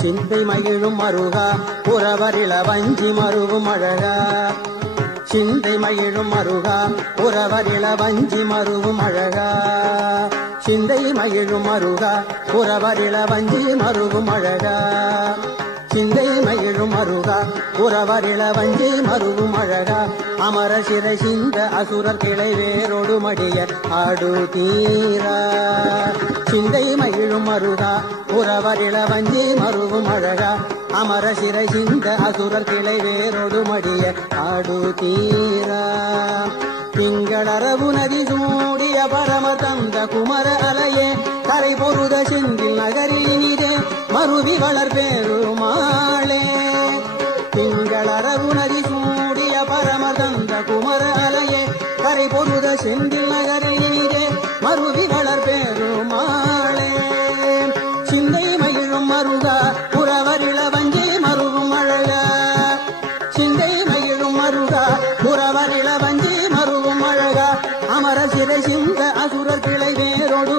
சிந்தை மகிழும் மருகா புறவரிள வஞ்சி மருவும் அழகா சிந்தை மகிழும் மருகா புறவரிள வஞ்சி மருவும் அழகா சிந்தை மகிழும் மருகா புறவரிள வஞ்சி மருவும் அழகா சிந்தை மகிழும் மருகா புறவரிள வஞ்சி மருவும் அழகா அமர சிறை சிந்த அசுரர் கிளை வேரோடு மடிய ஆடு தீரா சிந்தை மகிழும் மருகா புறவரிள வஞ்சி மருவும் அழகா அமர சிறை சிந்த அசுரர் கிளை வேரோடு மடிய ஆடு தீரா திங்களரவு நதி சூடிய பரம தந்த குமர அலையே கரை பொருத செந்தில் நகரினிதே மருவி வளர்பெருமாளே திங்களரவு நதி சூடிய பரம தந்த குமர அலையே கரை பொருத செந்தில் நகரினிதே மருவி வளர்பெருமாளே சிந்தை மகிழும் மருகா புறவரிள வஞ்சி மருவும் அழகா சிந்தை மகிழும் மருகா புறவரிள வஞ்சி மருவும் அழகா அமர சிறை சிந்த அசுரர் கிளை வேரோடு